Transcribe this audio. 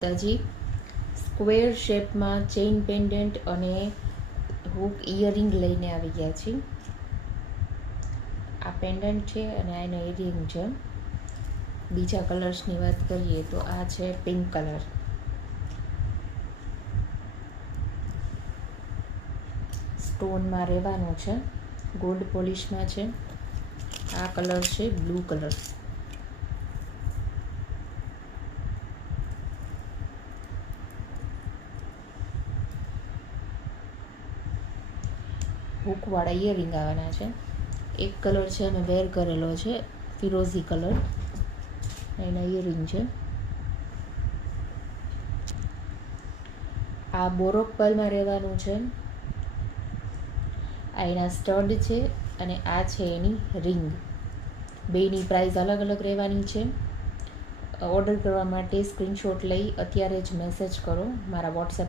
હજી square શેપમાં chain pendant અને hook earring લઈને આવી ગયા છે. આ પેન્ડન્ટ છે અને આ એનો ઇયરિંગ છે. બીજા કલર્સની વાત કરીએ તો આ છે પિંક કલર, સ્ટોનમાં રહેવાનો છે, ગોલ્ડ પોલિશમાં છે. આ કલર છે બ્લુ કલર, હુકવાળા ઇયરિંગ આવવાના છે. એક કલર છે અમે વેર કરેલો છે, ફિરોઝી કલર, એના ઇયરિંગ છે. આ બોરોક પર્લમાં રહેવાનું છે. આ એના સ્ટડ છે અને આ છે એની રિંગ. બેની પ્રાઇસ અલગ અલગ રહેવાની છે. ઓર્ડર કરવા માટે સ્ક્રીનશોટ લઈ અત્યારે જ મેસેજ કરો મારા વોટ્સએપ